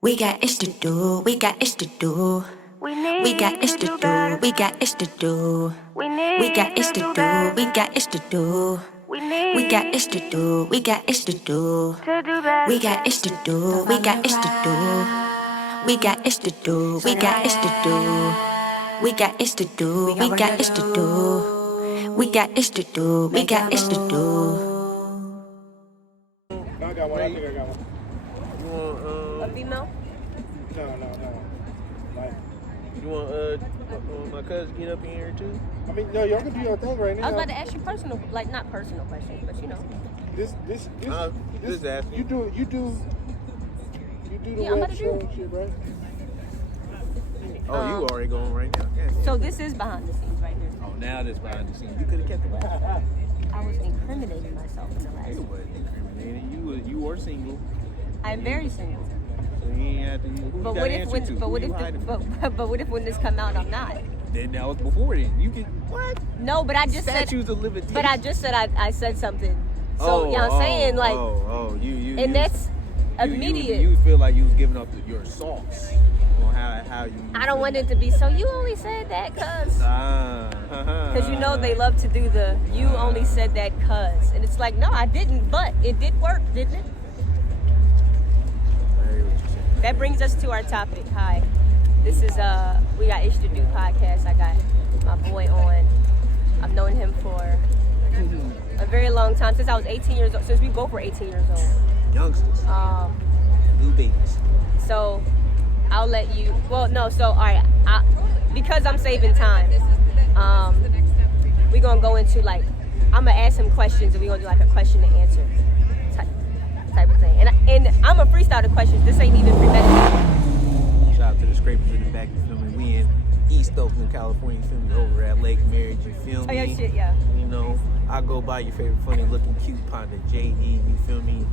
We got ish to do, we got ish to do. We got ish to do, we got ish to do. We got ish to do, we got ish to do. We got ish to do, we got ish to do. We got ish to do, we got ish to do. We got ish to do, we got ish to do. We got ish to do, we got ish to do. We got ish to do, we got ish to do. I got one. I think I got one. You want A female? No. Like, you want my cousin get up in here too? I mean, no, y'all can do your thing right now. I was about to ask you personal, like not personal questions, but you know. This. Just ask. You do the Yeah, I'm web about to show do. and shit, right? Oh, you already going right now. Yeah. So this is behind the scenes right here. Oh, now this behind the scenes. You could have kept the last one. I was incriminating myself in the last You one. wasn't incriminating. You were single. I'm very single. So you ain't have to. But what if when this come out I'm not? Then that was before then. You can what? No, but I just Statutes of limitations. But I just said I said something. So you know what I'm saying? Like you. and that's immediate. You feel like you was giving up your sauce on how you. I don't want it to be so you only said that cause you know they love to do the you only said that cause, and it's like no I didn't, but it did work, didn't it? That brings us to our topic. Hi, this is We Got Ish to Do podcast. I got my boy on. I've known him for a very long time, since I was 18 years old. Since we both were 18 years old. Youngsters. New babies. So I'll let you. Well, no. So all right. Because I'm saving time. We're gonna go into like I'm gonna ask him questions, and we're gonna do like a question and answer type of thing. And I'm gonna freestyle the questions. This ain't even premeditated. Shout out to the scrapers in the back. You feel me? We in East Oakland, California. You feel me? Over at Lake Merritt. You feel me? Oh yeah, shit, yeah. You know, I go by your favorite funny looking cute panda JD. You feel me?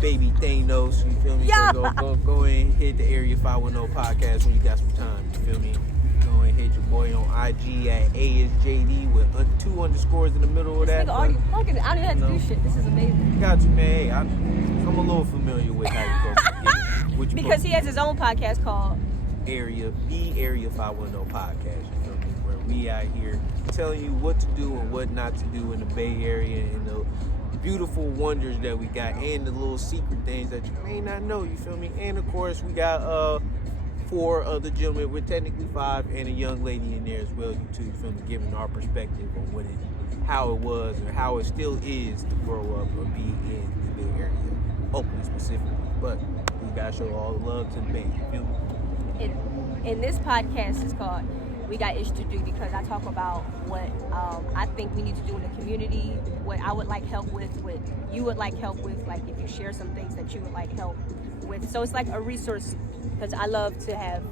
Baby Thanos, you feel me? Yeah. So go and hit the Area 510 podcast when you got some time. You feel me? Go and hit your boy on IG at ASJD with 2 underscores in the middle of that. Nigga already fucking. I don't even have to do shit. This is amazing. Got you, man. Hey, I'm a little familiar with how you go. Because he has his own podcast called Area 510 podcast. You feel me? Where we out here telling you what to do and what not to do in the Bay Area and the beautiful wonders that we got and the little secret things that you may not know, you feel me? And of course we got 4 other gentlemen, we're technically 5, and a young lady in there as well, you too, you feel me? Giving our perspective on how it was and how it still is to grow up or be in the Bay Area, Oakland specifically. But we gotta show all the love to the Bay, you feel me? And this podcast is called We Got Ish to Do because I talk about what I think we need to do in the community, what I would like help with, what you would like help with, like if you share some things that you would like help with. So it's like a resource because I love to have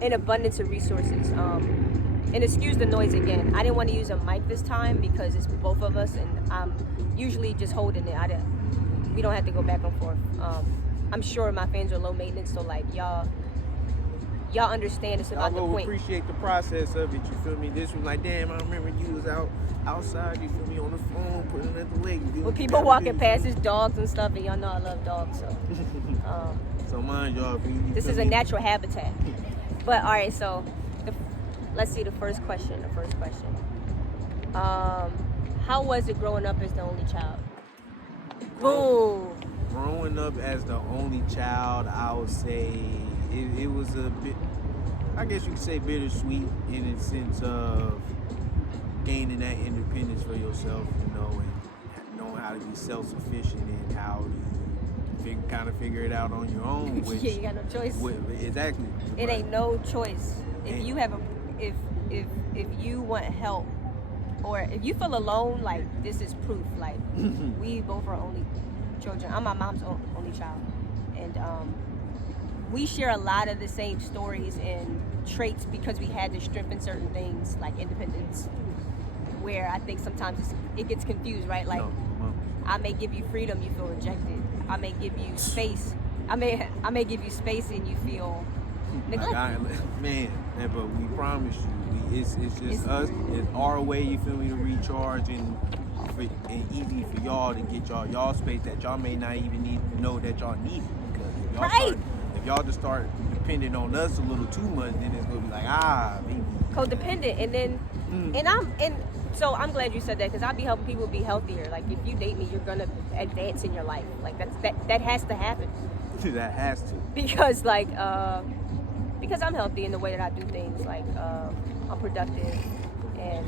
an abundance of resources. And excuse the noise again. I didn't want to use a mic this time because it's both of us and I'm usually just holding it. We don't have to go back and forth. I'm sure my fans are low maintenance, so like y'all understand it's about the point. Appreciate the process of it, you feel me? This was like, damn, I remember you was outside, you feel me, on the phone, putting it at the lake. With people walking past, his dogs and stuff, and y'all know I love dogs, so. So mind y'all, this is a natural habitat. But all right, so let's see the first question. How was it growing up as the only child? Boom. Growing up as the only child, I would say it was a bit, I guess you could say bittersweet in the sense of gaining that independence for yourself, you know, and knowing how to be self-sufficient and how to kind of figure it out on your own. Which, yeah, you got no choice. Exactly. It ain't no choice. If you have if you want help or if you feel alone, like this is proof. Like we both are only children. I'm my mom's only child, and we share a lot of the same stories and traits because we had to strengthen certain things like independence, where I think sometimes it gets confused, right? Like I may give you freedom, you feel rejected. I may give you space. I may give you space and you feel neglected. But we promise you, it's just us. It's our way, you feel me, to recharge and easy for y'all to get y'all space that y'all may not even need to know that y'all need it. Because if y'all just start depending on us a little too much, then it's gonna be like, maybe codependent, and then so I'm glad you said that, because I'll be helping people be healthier. Like, if you date me, you're gonna advance in your life. Like, that has to happen. that has to. Because because I'm healthy in the way that I do things. Like, I'm productive, and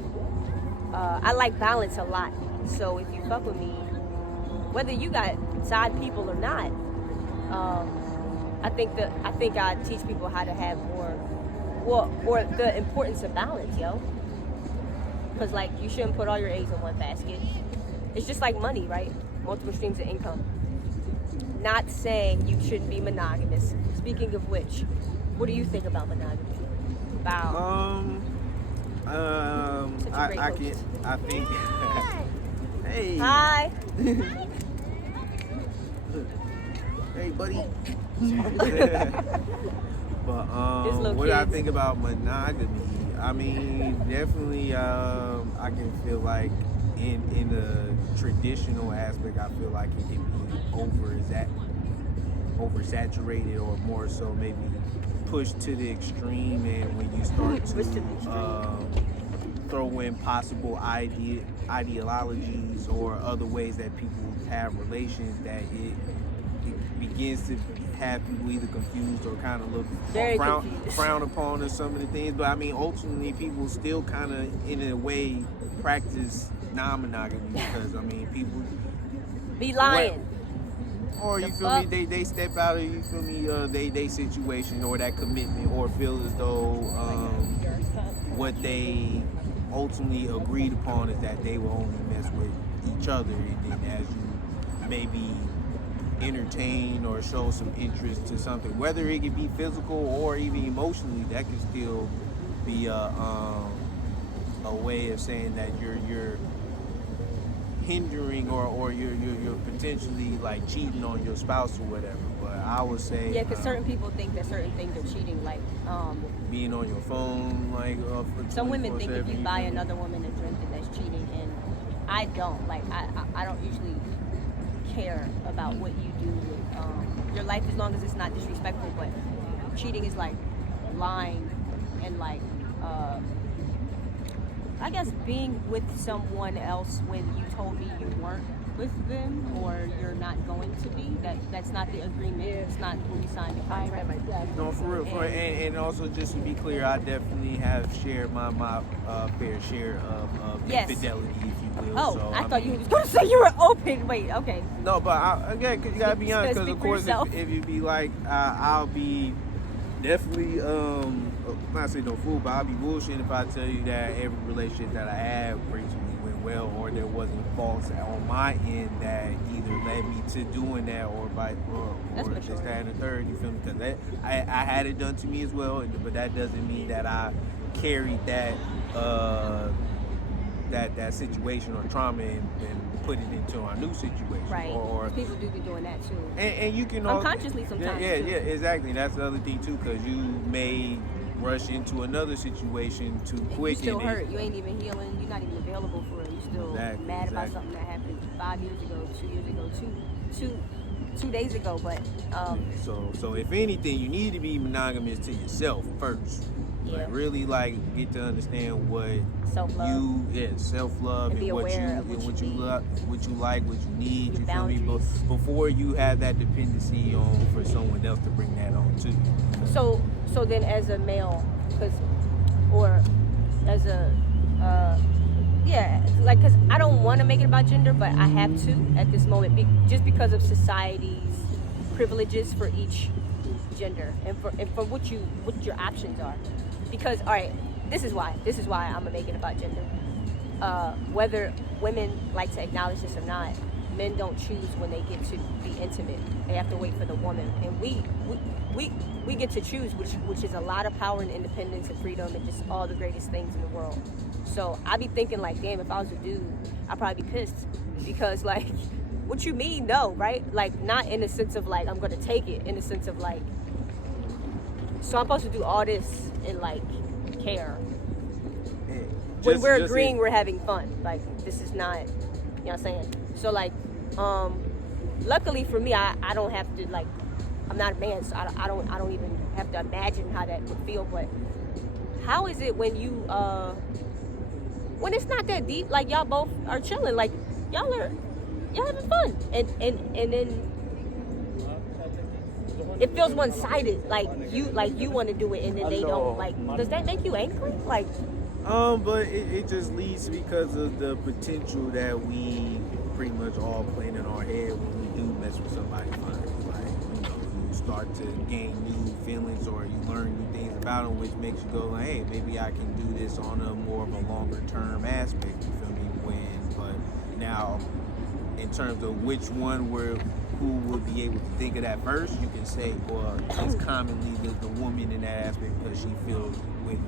I like balance a lot. So if you fuck with me, whether you got side people or not, I think I teach people how to have more, or the importance of balance, yo. Because, like, you shouldn't put all your eggs in one basket. It's just like money, right? Multiple streams of income. Not saying you shouldn't be monogamous. Speaking of which, what do you think about monogamy? Wow. I think. Hey. Hi. Hey, buddy. But what I think about monogamy, I mean, definitely, I can feel like in a traditional aspect, I feel like it can be oversaturated, or more so maybe pushed to the extreme. And when you start to throw in possible ideologies or other ways that people have relations, that it begins to have people either confused or kind of look frown upon or some of the things. But I mean, ultimately, people still kind of, in a way, practice non-monogamy, because I mean, people be lying. Or you feel me? They step out of, you feel me? They situation or that commitment, or feel as though what they ultimately agreed upon is that they will only mess with each other, and then as you maybe entertain or show some interest to something, whether it could be physical or even emotionally, that can still be a way of saying that you're hindering or you're potentially like cheating on your spouse or whatever. But I would say because certain people think that certain things are cheating, like being on your phone, like for some women think if you buy another woman a drink, then that's cheating, and I don't. Like, I don't usually care about what you do with your life, as long as it's not disrespectful. But cheating is like lying and like I guess being with someone else when you told me you weren't with them, or you're not going to be. That's not the agreement. It's not when we signed the contract. No, for real. And also, just to be clear, I definitely have shared my fair share of infidelity, if you will. Oh, so, I thought you were going to say you were open. Wait, okay. No, but again, cause you gotta be honest, because of course, if you be like, I'll be definitely not say no fool, but I'll be bullshitting if I tell you that every relationship that I had recently went well, or there wasn't faults on my end that either led me to doing that, or just that and the third. You feel me? Because I had it done to me as well, but that doesn't mean that I carried that that situation or trauma and put it into our new situation. Right. Or people do be doing that too. And you can unconsciously sometimes. Yeah, exactly. That's the other thing too, because you may rush into another situation too quick. You still hurt. You ain't even healing. You're not even available for it. You're still mad about something that happened 5 years ago, 2 years ago, 2 days ago. But so if anything, you need to be monogamous to yourself first. Yeah. Like, really, like, get to understand what self-love. Self-love, and what you like, what you need. Your you feel me? But before you have that dependency on for someone else to bring that on too. So then, as a male, or as a because I don't want to make it about gender, but I have to at this moment, just because of society's privileges for each gender, and for what your options are. Because, all right, this is why I'm gonna make it about gender. Whether women like to acknowledge this or not, men don't choose when they get to be intimate. They have to wait for the woman, and we get to choose, which is a lot of power and independence and freedom and just all the greatest things in the world. So I be thinking like, damn, if I was a dude, I'd probably be pissed, because like, what you mean no, right? Like, not in the sense of like I'm gonna take it, in the sense of like, so I'm supposed to do all this and like care when we're agreeing we're having fun. Like, this is not, you know what I'm saying? So like, luckily for me, I don't have to like I'm not a man, so I don't even have to imagine how that would feel. But how is it when you when it's not that deep? Like y'all both are chilling, like y'all having fun, and then it feels one-sided. Like you want to do it, and then they don't. Like, does that make you angry? Like, but it just leads because of the potential that we pretty much all plan in our head when we do mess with somebody. Like, you know, you start to gain new feelings or you learn new things about them, which makes you go like, hey, maybe I can do this on a more of a longer term aspect. You feel me? But now, in terms of which one who would be able to think of that first, you can say, well, it's commonly the woman in that aspect because she feels with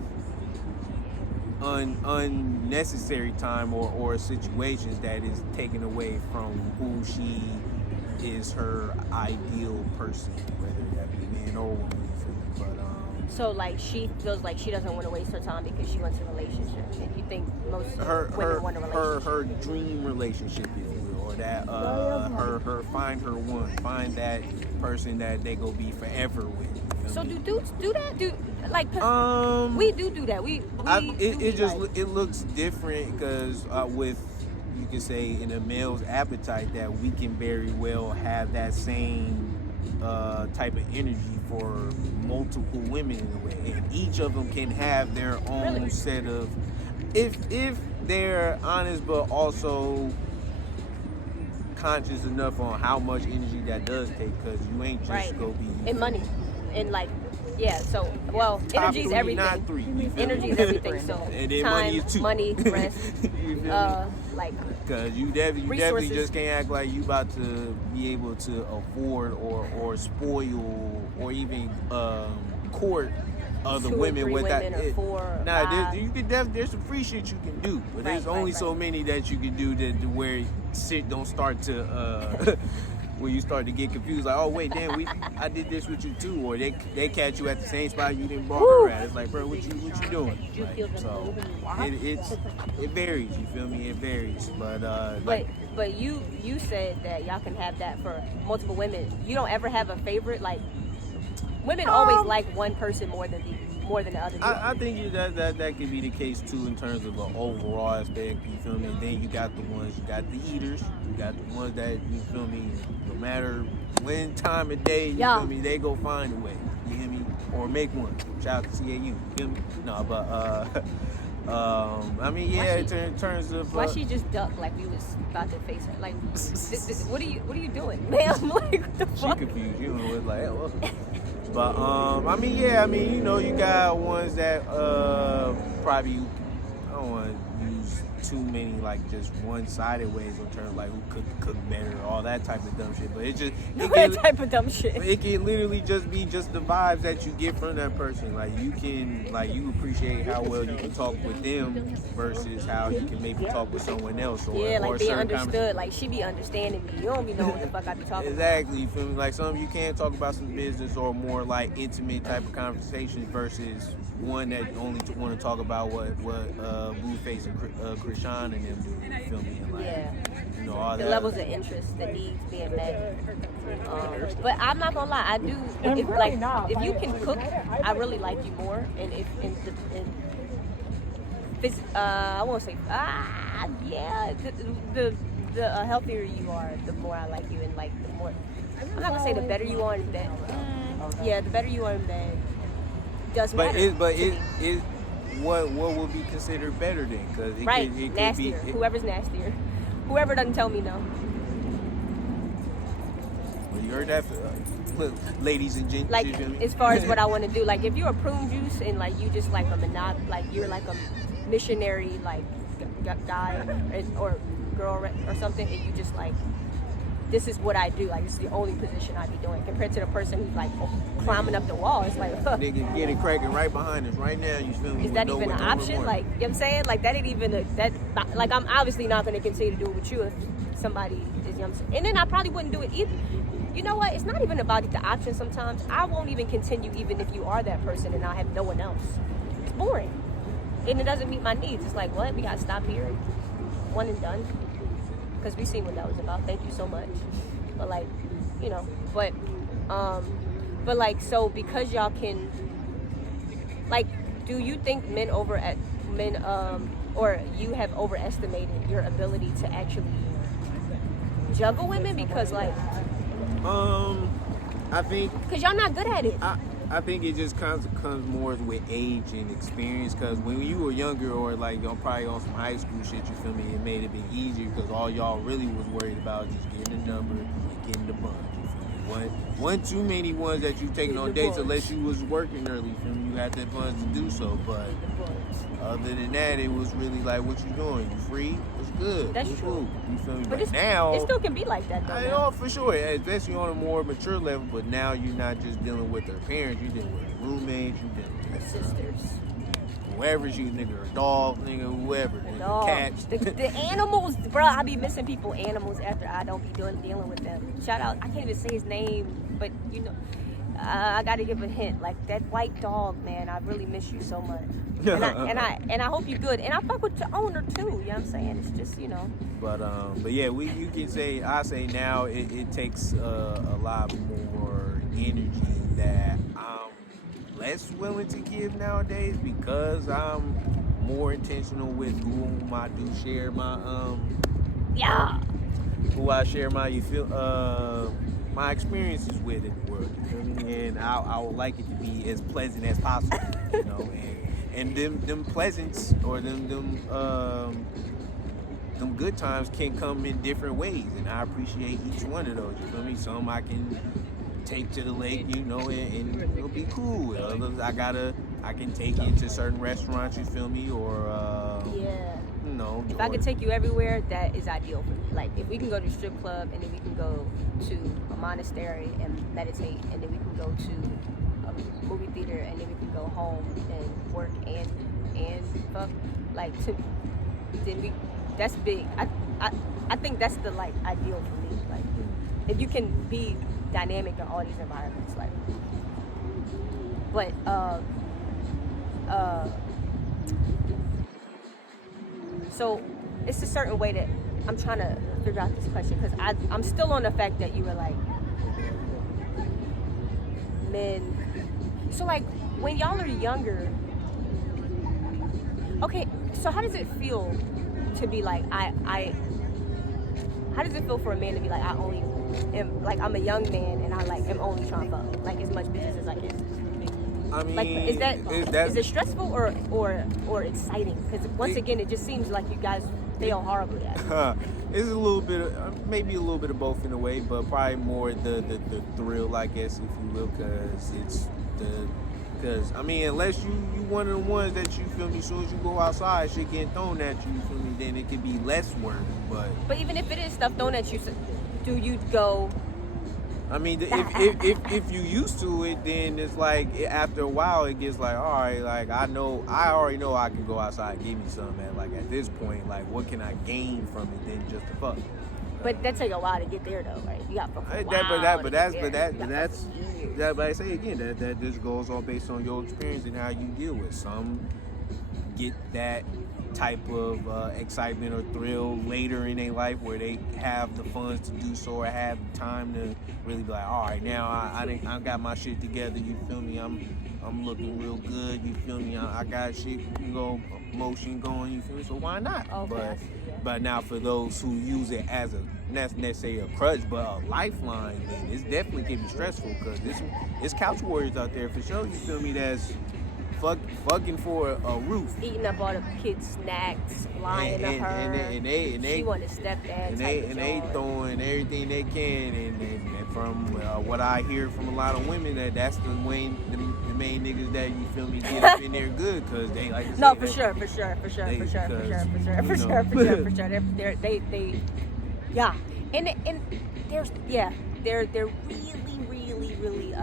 unnecessary time or situations that is taken away from who she is, her ideal person, whether that be man or woman. But so like she feels like she doesn't want to waste her time because she wants a relationship. And you think most women want a relationship? Her dream relationship, if you will, or that her find her one, find that person that they go be forever with. So do dudes do that? We do that. It looks different because with, you can say, in a male's appetite that we can very well have that same type of energy for multiple women in a way, and each of them can have their own set of, if they're honest but also conscious enough on how much energy that does take, because you ain't just go be and money and like. Yeah, so, well, energy's everything. Not three. Energy's everything, so and then time, money, rest, like, because you definitely just can't act like you about to be able to afford or spoil or even court other women without it. There's some free shit you can do, but there's only so many that you can do to where shit don't start to where you start to get confused, like, oh wait, damn, I did this with you too, or they catch you at the same spot you didn't bar her at. It's like, bro, what you doing? Like, so it varies. You feel me? It varies, but you said that y'all can have that for multiple women. You don't ever have a favorite? Like, women always like one person more than the other. I think that could be the case too in terms of an overall aspect. You feel me? And then you got the the eaters. You got the ones that, you feel me, no matter when time of day, you feel me, they go find a way. You hear me? Or make one. Shout out to CAU. You feel me? No, but I mean, yeah, in terms of why she just ducked like we was about to face her? Like, what are you doing, ma'am? Like, what the fuck? She confused. You know, it's like, hey, well. But I mean, yeah, I mean, you know, you got ones that probably, I don't want to use too many like just one-sided ways in terms of like who cook better, all that type of dumb shit. But it just type of dumb shit. It can literally just be just the vibes that you get from that person. Like you appreciate how well you can talk with them versus how you can maybe talk with someone else. Or being understood. Like she be understanding me. You don't be knowing what the fuck I be talking exactly. You feel me? Like some you can talk about some business or more like intimate type of conversations versus one that only want to talk about what Blueface and Krishan and them do. You feel me? And like, you know, all the that levels of interest, the needs being met. But I'm not gonna lie, I do. If you can cook, I really like you more. And I won't say the healthier you are, the more I like you, and like the more. I'm not gonna say the better you are in bed. Yeah, the better you are in bed does matter. What would be considered better then? Because it nastier. Could be whoever's nastier. Whoever doesn't tell me no. Well, you heard that, ladies and gents. Like, as far as what I want to do, like if you're a prune juice and like you just like like you're like a missionary like guy or girl or something, and you just like, this is what I do, like this is the only position I be doing, compared to the person who's like climbing up the wall. It's like, nigga, get it cracking right behind us right now. You feel me? Is that even an option? Like, you know what I'm saying? Like that ain't even like I'm obviously not going to continue to do it with you if somebody is, you know what I'm saying? And then I probably wouldn't do it either. You know what? It's not even about the option sometimes. I won't even continue even if you are that person and I have no one else. It's boring. And it doesn't meet my needs. It's like, what? We got to stop here. One and done. Because we seen what that was about. Thank you so much. But like, you know, but But like, so because y'all can, like, do you think or you have overestimated your ability to actually juggle women? Because like, I think because y'all not good at it. I think it just comes more with age and experience. Because when you were younger, or like probably on some high school shit, you feel me, it made it be easier because all y'all really was worried about just getting a number and getting the bunch. You feel me? One too many ones that you taking on dates unless you was working early. You feel me? You had that funds to do so, but other than that, it was really like, what you doing? You free? What's good? That's What's true. cool? You feel me? But now it still can be like that though. I know for sure, especially on a more mature level. But now you're not just dealing with their parents; you're dealing with roommates, you're dealing with sisters, whoever you nigga, a dog, nigga, whoever, nigga, cats. The animals, bro. I be missing people, animals after I don't be dealing with them. Shout out, I can't even say his name, but you know, I gotta give a hint. Like that white dog, man. I really miss you so much. And I hope you're good. And I fuck with the owner too. You know what I'm saying? It's just, you know. But yeah, you can say, I say now it takes a lot more energy that I'm less willing to give nowadays because I'm more intentional with whom I do share my who I share my my experiences with in the world. You feel me? And I would like it to be as pleasant as possible. You know, and them pleasants or them good times can come in different ways, and I appreciate each one of those. You feel me? Some I can take to the lake, you know, and it'll be cool. Others I can take you to certain restaurants. You feel me? Or you know, if I could take you everywhere, that is ideal for me. Like if we can go to a strip club and then we can go to a monastery and meditate, and then we can go to a movie theater and then we can go home and work and fuck, like that's big. I think that's the like ideal for me. Like if you can be dynamic in all these environments, like, but so it's a certain way that I'm trying to figure out this question, because I'm still on the fact that you were like men. So like when y'all are younger, okay, so how does it feel to be like how does it feel for a man to be like, I only am, like, I'm a young man and I like am only trying to fuck like as much business as I can? I mean, like, is it stressful or exciting? Because once again, it just seems like you guys fail horribly at it. It's a little bit of, maybe a little bit of both in a way, but probably more the thrill, I guess, if you will, because I mean, unless you one of the ones that you feel me, as soon as you go outside, shit getting thrown at you feel me, then it could be less work. But even if it is stuff thrown at you, do you go? I mean, if you used to it, then it's like after a while it gets like, all right, like I already know I can go outside and give me some. And like at this point, like what can I gain from it than just the fuck? But that take a while to get there, though, right? You got fucking but I say again that just goes on based on your experience and how you deal with. Some get that type of excitement or thrill later in their life where they have the funds to do so or have time to really be like, all right, now I got my shit together. You feel me? I'm looking real good. You feel me? I got shit, motion going. You feel me? So why not? Okay. But now for those who use it as not necessarily a crutch, but a lifeline, then it's definitely can be stressful because it's couch warriors out there for sure. You feel me? That's fucking for a roof, eating up all the kids' snacks, lying to her. And they she want to step that. And they throwing everything they can. And from what I hear from a lot of women, that's the main niggas that you feel me get up in there good because they like. No, for sure. They yeah, and they're really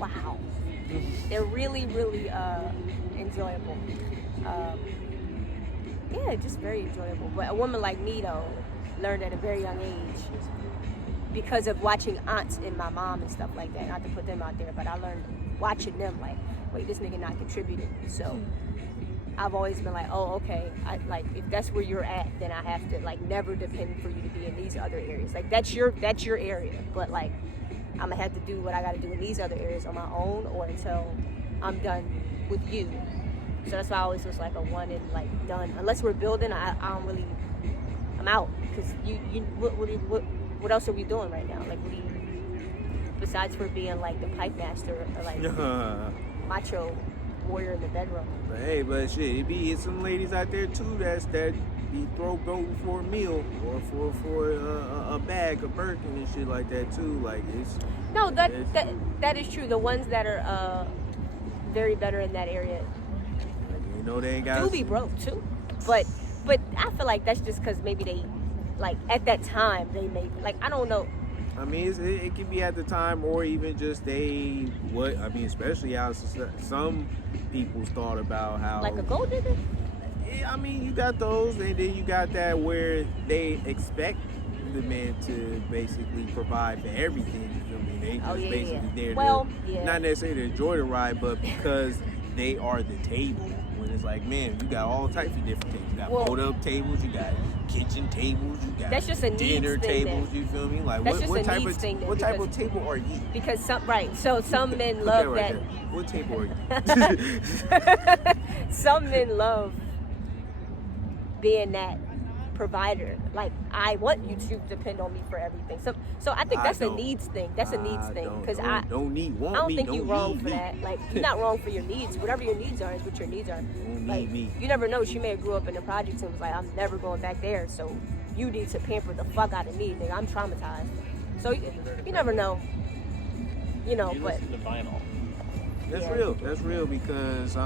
wow. They're really enjoyable. Just very enjoyable. But a woman like me, though, learned at a very young age because of watching aunts and my mom and stuff like that. Not to put them out there, but I learned watching them like, wait, this nigga not contributing. So I've always been like, oh, okay. If that's where you're at, then I have to like never depend for you to be in these other areas. Like that's your area, but like I'm gonna have to do what I gotta do in these other areas on my own, or until I'm done with you. So that's why I always was like a one and like done. Unless we're building, I don't really. I'm out, because what else are we doing right now? Like, what do you, besides for being like the pipe master or like macho warrior in the bedroom? But hey, but shit, it be some ladies out there too that be voting for a meal or for a bag of Birkin and shit like that too. Like it's no, that is true. The ones that are very better in that area, like, you know, they ain't got do be broke too, but I feel like that's just because maybe they, like, at that time they may, like, I don't know. I mean, it can be at the time, or even just especially how some people's thought about how, Like a gold digger? I mean, you got those, and then you got that where they expect the man to basically provide for everything. You feel me? They just basically there to not necessarily to enjoy the ride, but because they are the table. When it's like, man, you got all types of different tables. You got fold-up tables, you got kitchen tables, you got that's just a dinner needs thing tables. then. You feel me? Like That's what just a type needs of thing then, what type of table are you? Because some men love right that. there. What table are you? Some men love being that provider. Like, I want you to depend on me for everything. So I think that's a needs thing. That's a needs thing, because I don't think you're wrong for that. Like, you're not wrong for your needs. Whatever your needs are is what your needs are. Like, you never know. She may have grew up in the projects and was like, I'm never going back there. So you need to pamper the fuck out of me, nigga. I'm traumatized. So you never know. You know, but listen to vinyl. That's real. That's real because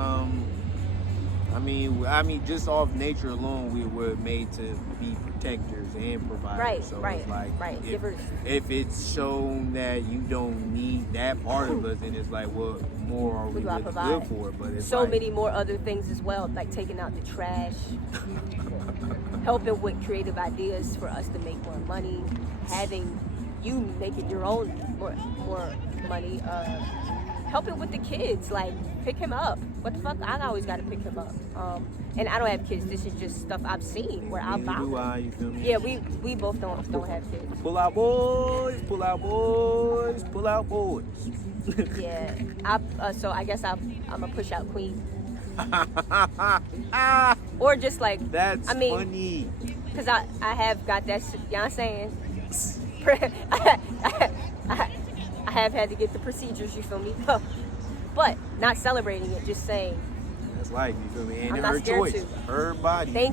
I mean, just off nature alone, we were made to be protectors and providers. Right, so right, it's like, right. If it's shown that you don't need that part of us, then it's like, what more are we really good for? But it's so like, many more other things as well, like taking out the trash, helping with creative ideas for us to make more money, having you making your own more money, helping with the kids, like pick him up. What the fuck? I always got to pick him up. And I don't have kids. This is just stuff I've seen where I've you feel me? Yeah, we both don't have kids. Pull out boys, pull out boys, pull out boys. Yeah, so I guess I'm a push out queen. Or just like That's funny. Because I have got that. You know what I'm saying? I have had to get the procedures, you feel me? But not celebrating it, just saying. That's life, you feel me? And I'm her not scared choice, to. her body,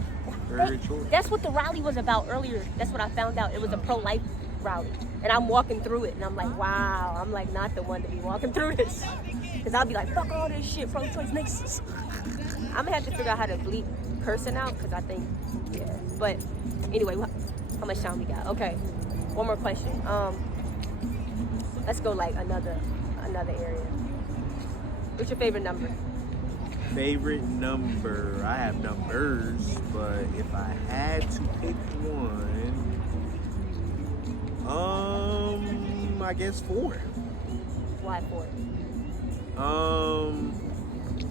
her choice. That's what the rally was about earlier. That's what I found out. It was a pro-life rally. And I'm walking through it, and I'm like, wow, I'm like not the one to be walking through this. Because I'll be like, fuck all this shit, pro-choice makes sense. I'm going to have to figure out how to bleep cursing out, because I think, yeah. But anyway, how much time we got? Okay, one more question. Let's go like another area. What's your favorite number? Favorite number? I have numbers, but if I had to pick one, I guess 4. Why 4?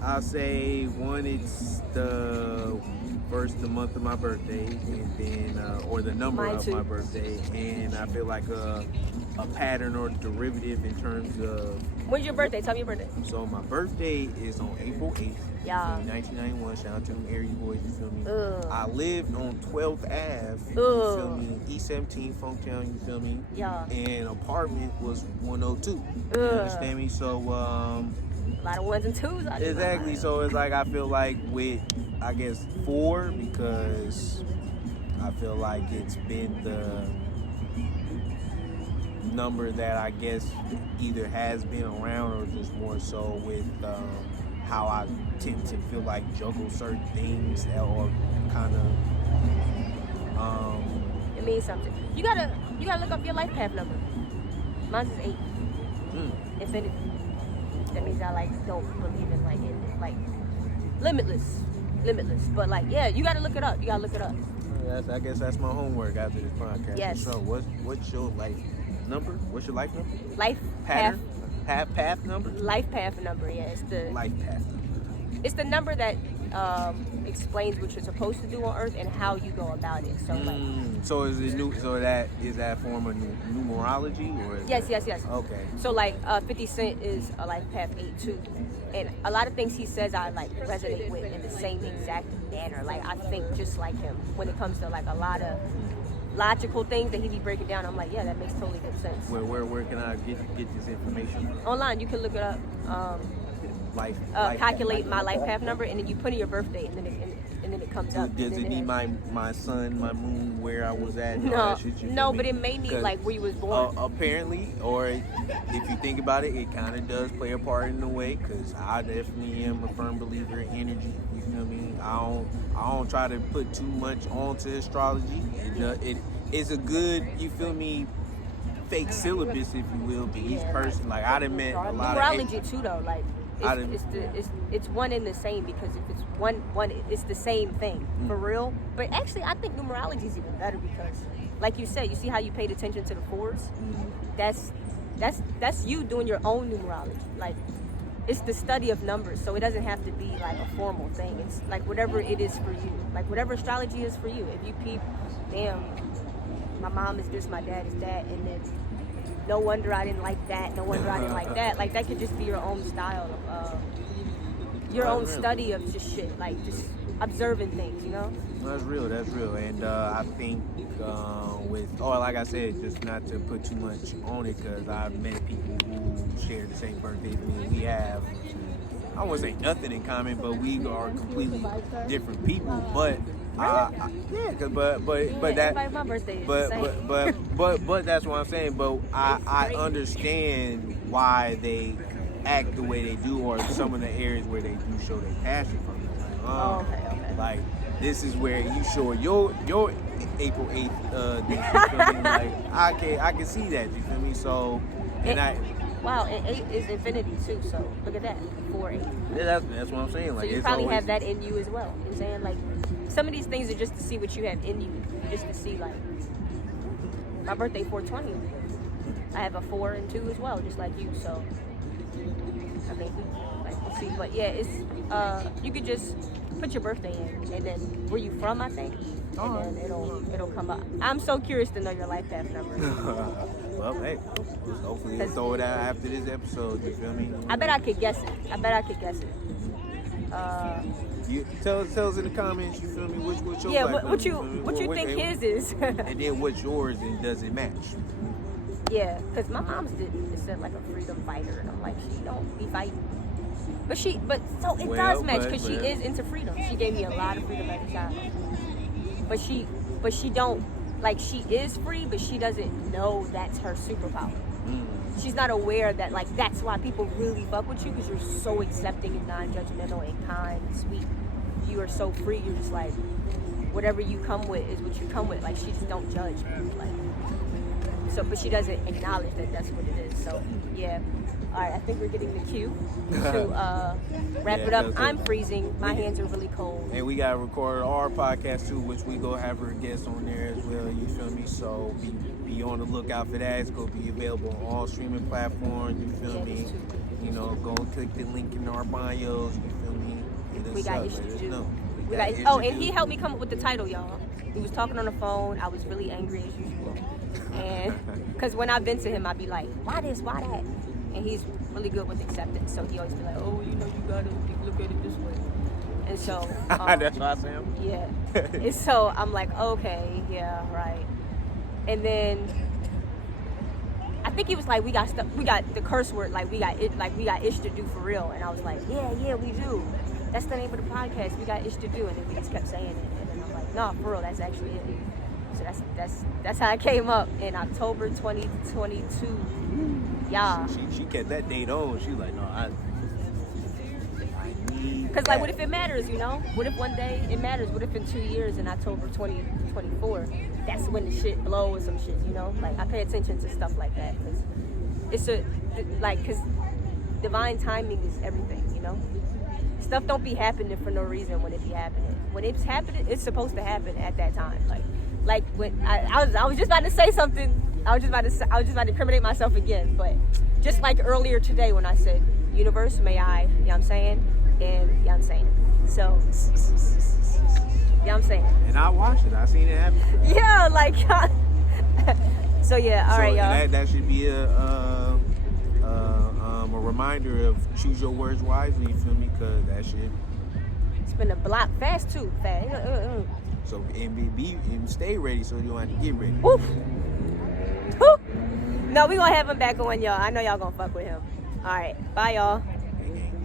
I'll say 1. It's the first the month of my birthday, and then or the number of my birthday, and I feel like a pattern or derivative in terms of. When's your birthday? Tell me your birthday. So my birthday is on April 8th. Yeah. 1991. Shout out to them area boys, you feel me? I lived on 12th Ave, you feel me? E17 Funktown, you feel me? Yeah. And apartment was 102. You understand me? So a lot of 1s and 2s out there. exactly. So it's like I feel like with, I guess, 4, because I feel like it's been the number that I guess either has been around or just more so with how I tend to feel like juggle certain things or kind of it means something. You gotta look up your life path number. Mine is 8. Infinity. That means I don't believe in limitless. But yeah, you gotta look it up. I guess that's my homework after this podcast. Yes. So what's your life number? What's your life number? Life path number? Life path number, yeah. It's the life path. It's the number that explains what you're supposed to do on Earth and how you go about it. So like, so is it new? So that is that form of numerology, or is yes. Okay. So like 50 Cent is a life path 8-2, and a lot of things he says I like resonate with in the same exact manner. Like I think just like him when it comes to like a lot of logical things that he be breaking down. I'm like, yeah, that makes totally good sense. Where can I get this information from? Online, you can look it up. Life Calculate my life path number, and then you put in your birthday, and then it comes up. Does it need my sun, my moon, where I was at? No, but it may need like where you was born. Apparently, or if you think about it, it kind of does play a part in a way. Because I definitely am a firm believer in energy. You feel me? I don't try to put too much onto astrology. It's a good, you feel me, fake syllabus, if you will, to each person. Like I done met a lot of numerology too, though. Like it's one and the same, because if it's one, it's the same thing for real. But actually, I think numerology is even better because, like you said, you see how you paid attention to the fours. That's you doing your own numerology. Like it's the study of numbers, so it doesn't have to be like a formal thing. It's like whatever it is for you, like whatever astrology is for you. If you peep, damn, my mom is this, my dad is that, and then no wonder I didn't like that, no wonder I didn't like that. Like that could just be your own style of your own study of just shit, like just observing things, you know? That's real, and I think like I said, just not to put too much on it, because I've met people who share the same birthday as me. We have, I won't say nothing in common, but we are completely different people. But but that's what I'm saying. But I understand why they act the way they do, or some of the areas where they do show their passion from. Okay. Like this is where you show your April 8th thing, you feel me? Like I can see that, you feel me? So and wow, and 8 is infinity too, so look at that. 4, 8. Yeah, that's what I'm saying. Like so you probably have that in you as well. You know what I'm saying? Like some of these things are just to see what you have in you. Just to see, like my birthday 4/20. I have a 4 and 2 as well, just like you, so I mean like we'll see. But yeah, it's you could just put your birthday in, and then where you from, I think, and then it'll come up. I'm so curious to know your life path number. Well, hey, hopefully we'll throw it out after this episode. You feel me? I bet I could guess it. You tell us in the comments. You feel me? What's your life what you think his is? And then what's yours, and does it match? Yeah, because my mom's it said like a freedom fighter, and I'm like, she don't be fighting. But it does match, because she is into freedom. She gave me a lot of freedom as a child. But she don't, like, she is free, but she doesn't know that's her superpower. She's not aware that, like, that's why people really fuck with you, because you're so accepting and non-judgmental and kind and sweet. You are so free. You're just like, whatever you come with is what you come with. Like, she just don't judge people. Like, so, but she doesn't acknowledge that that's what it is. So, yeah. All right, I think we're getting the cue to wrap it up. I'm freezing. My hands are really cold. And we got to record our podcast, too, which we go have our guests on there as well. You feel me? So be on the lookout for that. It's going to be available on all streaming platforms. You feel me? You know, go and click the link in our bios. You feel me? We got issues to do. And he helped me come up with the title, y'all. He was talking on the phone. I was really angry as usual. And because when I've been to him, I'd be like, why this, why that? And he's really good with acceptance, so he always be like, oh, you know, you gotta look at it this way. And so that's what I say. Yeah. And so I'm like, okay, yeah, right. And then I think he was like, we got the curse word, we got ish to do for real. And I was like, yeah, we do. That's the name of the podcast. We got ish to do, and then we just kept saying it. And then I'm like, no, for real, that's actually it. So that's how it came up in October 2022. Yeah. She kept that date on. She was like, no, I need. Because like, what if it matters? You know? What if one day it matters? What if in 2 years, in October 2024, that's when the shit blow or some shit? You know? Like, I pay attention to stuff like that, because because divine timing is everything. You know? Stuff don't be happening for no reason when it be happening. When it's happening, it's supposed to happen at that time. Like when I was just about to say something. I was just about to incriminate myself again. But just like earlier today when I said, universe, may I, you know what I'm saying? And you know what I'm saying? So, you know what I'm saying? And I watched it. I seen it happen. Yeah, like, so yeah, all right, y'all. That should be a reminder of choose your words wisely, you feel me? Because that shit. It's been a block fast too, fast. So and stay ready so you don't have to get ready. Woof. Woo. No, we gonna have him back on, y'all. I know y'all gonna fuck with him. All right, bye, y'all. Gang, gang.